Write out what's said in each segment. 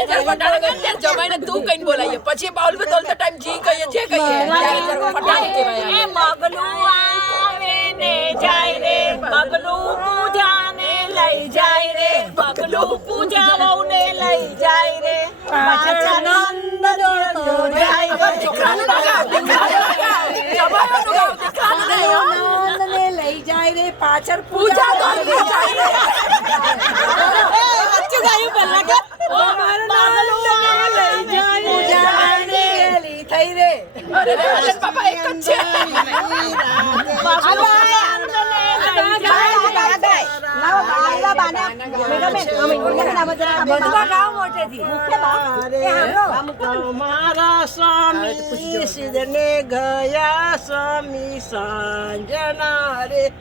જમાઈને તું કઈને બોલાઈએ પછી બાઉલ મે તોલતા ટાઈમ જી કહીએ જે કહીએ ફટાક કહેવાય મગલું આવે ને જાય રે મગલું પૂજાને લઈ જાય રે મગલું પૂજા વહુને લઈ જાય રે પાછળ નંદ દોડતો જાય રે નંદને લઈ જાય રે પાછળ પૂજા દોડતી જાય રે વચ્ચે ગાયું પહેલા કે લઈ જાય પૂજાને લી થઈ રે અરે બાપા એક જ છે મારા સ્વામી સિદ્ધને ગયા સ્વામી સાંજના રે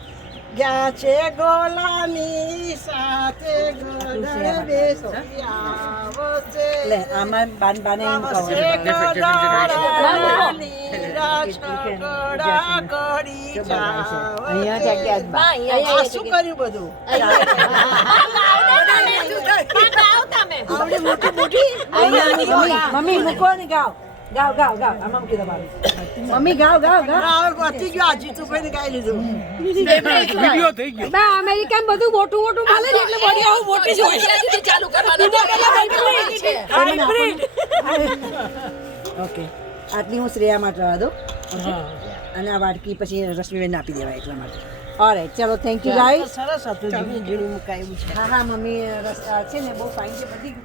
ગયા છે ગોલાની સાથે ગોળે બેસી આવશે લે આમાં બાન બાને એમ કહો અહીંયા જગ્યા શું કર્યું બધું મમ્મી મૂકો ને ગાવ ગાવ ગાવ ગાવ આમાં મૂકી દો મમ્મી ગાવ ગાવ ગાવ પતી ગયો આજે તું ભાઈને ગાઈ લીધું વિડિયો થઈ ગયો બા અમેરિકન બધું મોટું મોટું મળે ને એટલે બોડી આવું મોટી જ હોય ચાલુ કરવાનું ઓકે આટલી હું શ્રેયા માટે રહેવા દો અને આ વાટકી પછી રશ્મિબેન આપી દેવાય એટલા માટે ઓલરાઈટ ચલો થેન્ક યુ ગાઈસ સરસ હતું ઝીણું ઝીણું મુકાયું છે હા હા મમ્મી છે ને બહુ ફાઇન છે બધી